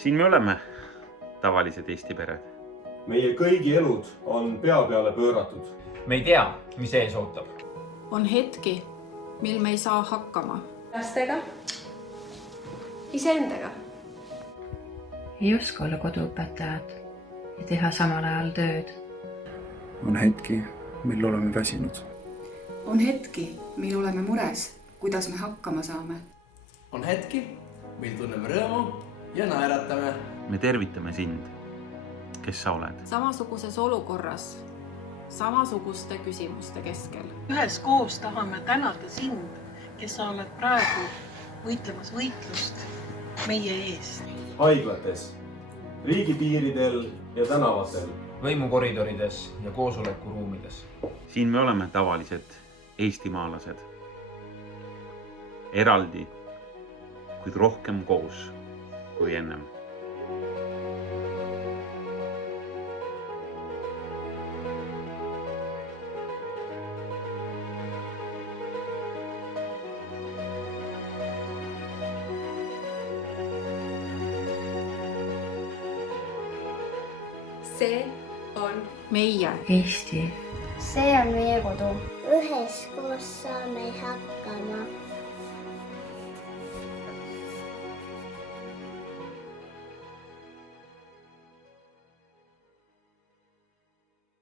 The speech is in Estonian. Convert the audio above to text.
Siin me oleme, tavalised Eesti pered. Meie kõigi elud on pea peale pööratud. Me ei tea, mis ees ootab. On hetki, mil me ei saa hakkama. Lastega, iseendaga. Ei oska olla koduõpetajad ja teha samal ajal tööd. On hetki, mil oleme väsinud. On hetki, mil oleme mures, kuidas me hakkama saame. On hetki, mil tunneme rõõmu ja naeratame. Me tervitame sind, kes sa oled. Samasuguses olukorras, samasuguste küsimuste keskel. Üheskoos tahame tänada sind, kes sa oled praegu võitlemas võitlust meie eest. Haiglates, riigipiiridel ja tänavatel. Võimukoridorides ja koosolekuruumides. Siin me oleme tavalised eestimaalased. Eraldi, kuid rohkem koos kui ennem. See on meie Eesti. See on meie kodu. Üheskoos saame hakkama.